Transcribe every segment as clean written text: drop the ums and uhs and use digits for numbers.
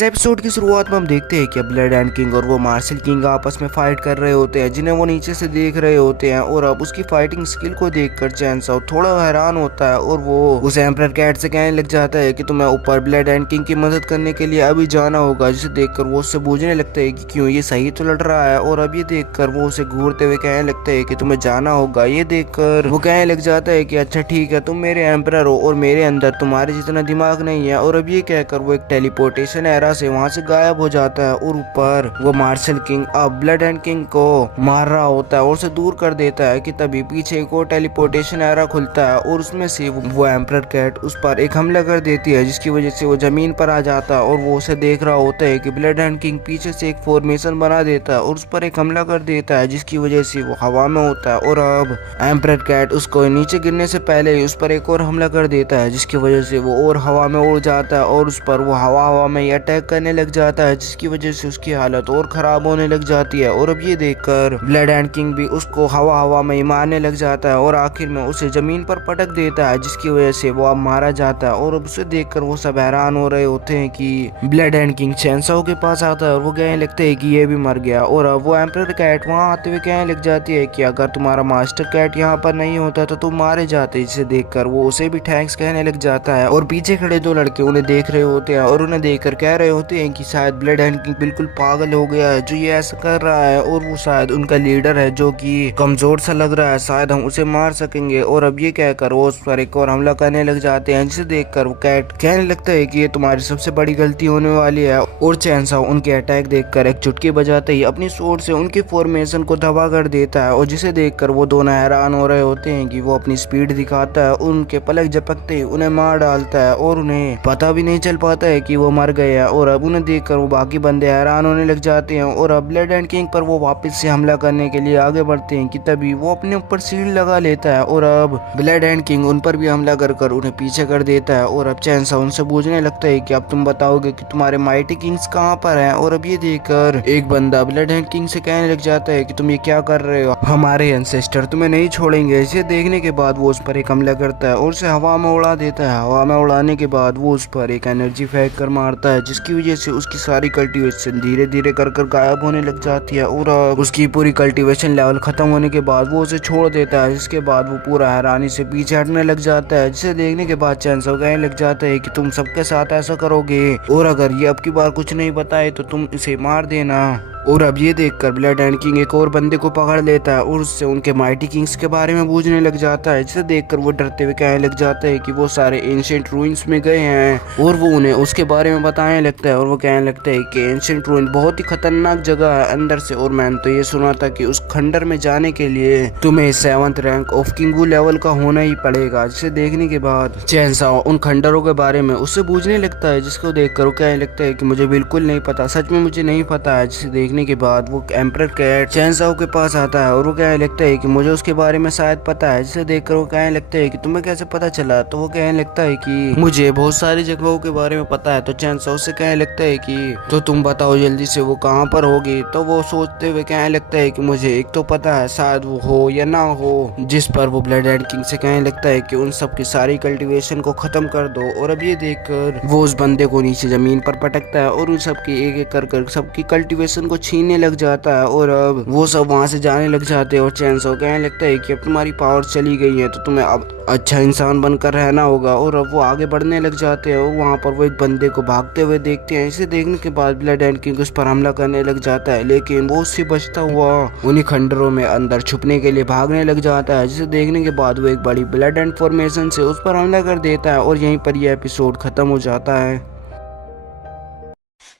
इस एपिसोड की शुरुआत में हम देखते हैं कि ब्लड एंड किंग और वो मार्शल किंग आपस में फाइट कर रहे होते हैं, जिन्हें वो नीचे से देख रहे होते हैं। और अब उसकी फाइटिंग स्किल को देखकर चैनसो थोड़ा हैरान होता है और वो उस एम्परर कैट से कहने लग जाता है कि तुम्हें ऊपर ब्लड एंड किंग की मदद करने के लिए अभी जाना होगा, जिसे देखकर वो उससे पूछने लगता है कि क्यों, ये सही तो लड़ रहा है। और अब ये देखकर वो उसे घूरते हुए कहने लगता है कि तुम्हें जाना होगा। ये देखकर वो कहने लग जाता है कि अच्छा ठीक है, तुम मेरे एम्परर हो और मेरे अंदर तुम्हारे जितना दिमाग नहीं है। और अब ये कहकर वो एक टेलीपोर्टेशन एरा से वहां से गायब हो जाता है और ऊपर वो मार्शल किंग अब ब्लड एंड किंग को मार रहा होता है और उसे दूर कर देता है कि तभी पीछे एक और टेलीपोर्टेशन एरा खुलता है और उसमें से वो एम्परर कैट उस पर एक हमला कर देती है, जिसकी वजह से वो जमीन पर आ जाता है। और वो उसे देख रहा होता है कि ब्लड एंड किंग पीछे से एक फॉर्मेशन बना देता है और उस पर एक हमला कर देता है, जिसकी वजह से वो हवा में होता है। और अब एम्परर कैट उसको नीचे गिरने से पहले ही उस पर एक और हमला कर देता है, जिसकी वजह से वो और हवा में उड़ जाता है और उस पर वो हवा में ही अटैक करने लग जाता है, जिसकी वजह से उसकी हालत और खराब होने लग जाती है। और अब ये देखकर ब्लड एंड किंग भी उसको हवा में ही मारने लग जाता है और आखिर में उसे जमीन पर पटक देता है, जिसकी वजह से वो अब मारा जाता है। और अब उसे देखकर वो सब हैरान हो रहे होते हैं कि ब्लड एंड किंग चैनसो के पास आता है और वो कहने लगते हैं कि ये भी मर गया। और अब वो एम्परर कैट वहाँ आते हुए कहने लग जाती है कि अगर तुम्हारा मास्टर कैट यहाँ पर नहीं होता तो तुम मारे जाते। जिसे देखकर वो उसे भी थैंक्स कहने लग जाता है। और पीछे खड़े दो लड़के उन्हें देख रहे होते हैं और उन्हें देखकर कह रहे होते हैं कि शायद ब्लड एंड किंग बिल्कुल पागल हो गया है जो ये ऐसा कर रहा है, और वो शायद उनका लीडर है जो कि कमजोर सा लग रहा है, शायद हम उसे मार सकेंगे। और अब ये कहकर वो उस पर एक और हमला करने लग जाते हैं, जिसे देखकर वो कैट कहने लगता है कि ये तुम्हारी सबसे बड़ी गलती होने वाली है। और चैनसो उनके अटैक देखकर एक चुटकी बजाते ही अपनी स्वॉर्ड से उनकी फॉर्मेशन को धबा कर देता है। और जिसे देखकर वो दोनों हैरान हो रहे होते हैं कि वो अपनी स्पीड दिखाता है, उनके पलक झपकते ही उन्हें मार डालता है और उन्हें पता भी नहीं चल पाता है कि वो मर गए हैं। और अब उन्हें देखकर वो बाकी बंदे हैरान होने लग जाते हैं और अब ब्लड एंड किंग पर वो वापस से हमला करने के लिए आगे बढ़ते हैं कि तभी वो अपने ऊपर शील्ड लगा लेता है। और अब ब्लड एंड किंग उन पर भी हमला कर उन्हें पीछे कर देता है। और अब चैनसो उनसे पूछने लगता है कि अब तुम बताओगे कि तुम्हारे माइटी किंग्स कहाँ पर हैं। और अब ये देखकर एक बंदा ब्लड एंड किंग से कहने लग जाता है कि तुम ये क्या कर रहे हो, हमारे एंसेस्टर तुम्हें नहीं छोड़ेंगे। इसे देखने के बाद वो उस पर एक हमला करता है और उसे हवा में उड़ा देता है। हवा में उड़ाने के बाद वो उस पर एक एनर्जी फेंक कर मारता है, जिसकी वजह से उसकी सारी कल्टीवेशन धीरे धीरे कर गायब होने लग जाती है। और उसकी पूरी कल्टीवेशन लेवल खत्म होने के बाद वो उसे छोड़ देता है, जिसके बाद वो पूरा हैरानी से पीछे हटने लग जाता है। जिसे देखने के बाद चैनसो कहने लग जाता है कि तुम सबके साथ ऐसा करोगे और अगर ये अब की बार कुछ नहीं बताए तो तुम इसे मार देना। और अब ये देखकर ब्लड एंड किंग एक और बंदे को पकड़ लेता है और उससे उनके माइटी किंग्स के बारे में पूछने लग जाता है, जिसे देखकर वो डरते हुए कहने लग जाता है कि वो सारे एंशिएंट रूइंस में गए हैं और वो उन्हें उसके बारे में बताने लगता है। और वो कहने लगता है कि एंशिएंट रूइन बहुत ही खतरनाक जगह है अंदर से, और मैंने तो ये सुना था कि उस खंडर में जाने के लिए तुम्हें 7th रैंक ऑफ किंगू लेवल का होना ही पड़ेगा। जिसे देखने के बाद चैनसो उन खंडरों के बारे में उससे पूछने लगता है, जिसको देखकर वो कहने लगता है कि मुझे बिल्कुल नहीं पता, सच में मुझे नहीं पता है। जिसे देखने के बाद वो एम्परर कैट चैनसो के पास आता है और वो कहने लगता है कि मुझे उसके बारे में शायद पता है। जिसे देखकर वो कहने लगता है कि तुम्हें कैसे पता चला। तो वो कहने लगता है कि मुझे बहुत सारी जगहों के बारे में पता है। तो चैनसो से कहने लगता है कि तो तुम बताओ जल्दी से वो कहाँ पर होगी। तो वो सोचते हुए कहने लगता है कि मुझे एक तो पता है, शायद वो हो या ना हो। जिस पर वो ब्लड एंड किंग से कहने लगता है कि उन सब की सारी कल्टीवेशन को खत्म कर दो। और अब ये देखकर वो उस बंदे को नीचे जमीन पर पटकता है और उन सब की एक एक कर सबकी कल्टीवेशन को छीनने लग जाता है। और अब वो सब वहां से जाने लग जाते हैं और चैनसो कहने लगता है कि अब तुम्हारी पावर चली गई है तो तुम्हें अब अच्छा इंसान बनकर रहना होगा। और अब वो आगे बढ़ने लग जाते हैं और वहां पर वो एक बंदे को भागते हुए देखते हैं। इसे देखने के बाद ब्लड एंड किंग उस पर हमला करने लग जाता है, लेकिन वो उससे बचता हुआ उन्हीं खंडरों में अंदर छुपने के लिए भागने लग जाता है। जिसे देखने के बाद वो एक बड़ी ब्लड एंड फॉर्मेशन से उस पर हमला कर देता है और यहीं पर यह एपिसोड खत्म हो जाता है।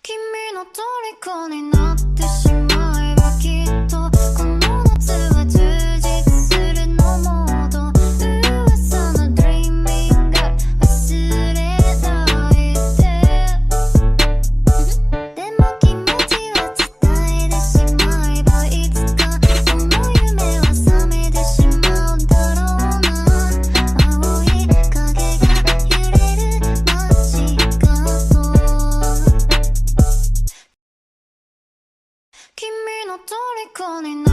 君の虜にな